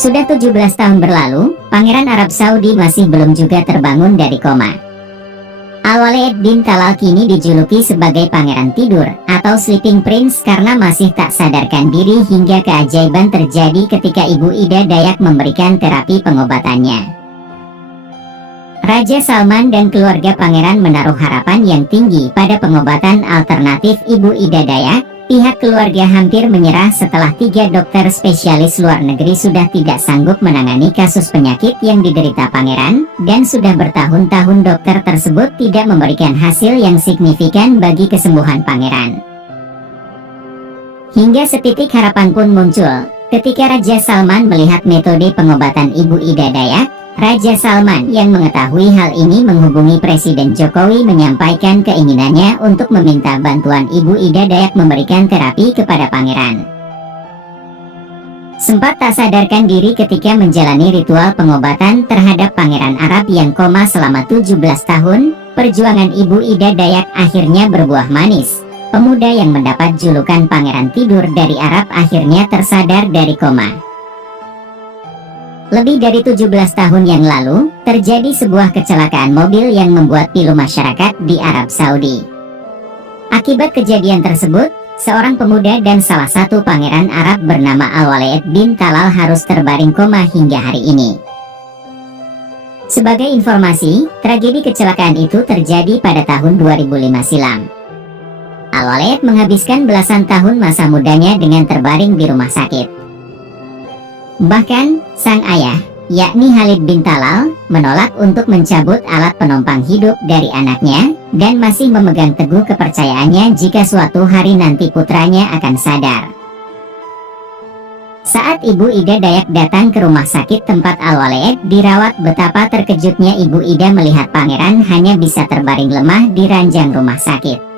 Sudah 17 tahun berlalu, Pangeran Arab Saudi masih belum juga terbangun dari koma. Al-Walid bin Talal kini dijuluki sebagai Pangeran Tidur atau Sleeping Prince karena masih tak sadarkan diri hingga keajaiban terjadi ketika Ibu Ida Dayak memberikan terapi pengobatannya. Raja Salman dan keluarga pangeran menaruh harapan yang tinggi pada pengobatan alternatif Ibu Ida Dayak. Pihak keluarga hampir menyerah setelah 3 dokter spesialis luar negeri sudah tidak sanggup menangani kasus penyakit yang diderita pangeran, dan sudah bertahun-tahun dokter tersebut tidak memberikan hasil yang signifikan bagi kesembuhan pangeran. Hingga setitik harapan pun muncul ketika Raja Salman melihat metode pengobatan Ibu Ida Dayak. Raja Salman yang mengetahui hal ini menghubungi Presiden Jokowi menyampaikan keinginannya untuk meminta bantuan Ibu Ida Dayak memberikan terapi kepada pangeran. Sempat tak sadarkan diri ketika menjalani ritual pengobatan terhadap Pangeran Arab yang koma selama 17 tahun, perjuangan Ibu Ida Dayak akhirnya berbuah manis. Pemuda yang mendapat julukan Pangeran Tidur dari Arab akhirnya tersadar dari koma. Lebih dari 17 tahun yang lalu, terjadi sebuah kecelakaan mobil yang membuat pilu masyarakat di Arab Saudi. Akibat kejadian tersebut, seorang pemuda dan salah satu pangeran Arab bernama Al-Walid bin Talal harus terbaring koma hingga hari ini. Sebagai informasi, tragedi kecelakaan itu terjadi pada tahun 2005 silam. Al-Walid menghabiskan belasan tahun masa mudanya dengan terbaring di rumah sakit. Bahkan, sang ayah, yakni Khalid bin Talal, menolak untuk mencabut alat penopang hidup dari anaknya, dan masih memegang teguh kepercayaannya jika suatu hari nanti putranya akan sadar. Saat Ibu Ida Dayak datang ke rumah sakit tempat Al-Walid dirawat, betapa terkejutnya Ibu Ida melihat pangeran hanya bisa terbaring lemah di ranjang rumah sakit.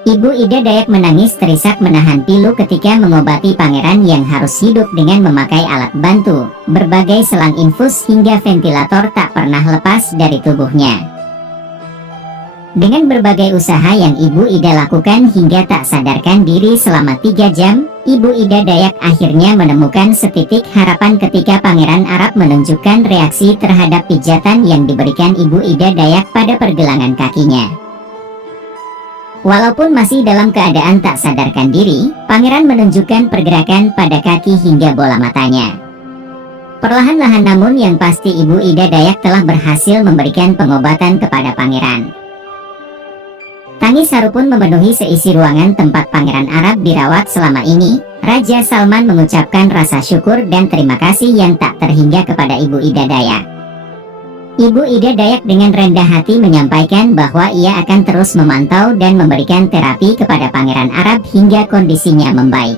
Ibu Ida Dayak menangis terisak menahan pilu ketika mengobati pangeran yang harus hidup dengan memakai alat bantu, berbagai selang infus hingga ventilator tak pernah lepas dari tubuhnya. Dengan berbagai usaha yang Ibu Ida lakukan hingga tak sadarkan diri selama 3 jam, Ibu Ida Dayak akhirnya menemukan setitik harapan ketika Pangeran Arab menunjukkan reaksi terhadap pijatan yang diberikan Ibu Ida Dayak pada pergelangan kakinya. Walaupun masih dalam keadaan tak sadarkan diri, pangeran menunjukkan pergerakan pada kaki hingga bola matanya. Perlahan-lahan namun yang pasti Ibu Ida Dayak telah berhasil memberikan pengobatan kepada pangeran. Tangis haru pun memenuhi seisi ruangan tempat Pangeran Arab dirawat selama ini. Raja Salman mengucapkan rasa syukur dan terima kasih yang tak terhingga kepada Ibu Ida Dayak. Ibu Ida Dayak dengan rendah hati menyampaikan bahwa ia akan terus memantau dan memberikan terapi kepada Pangeran Arab hingga kondisinya membaik.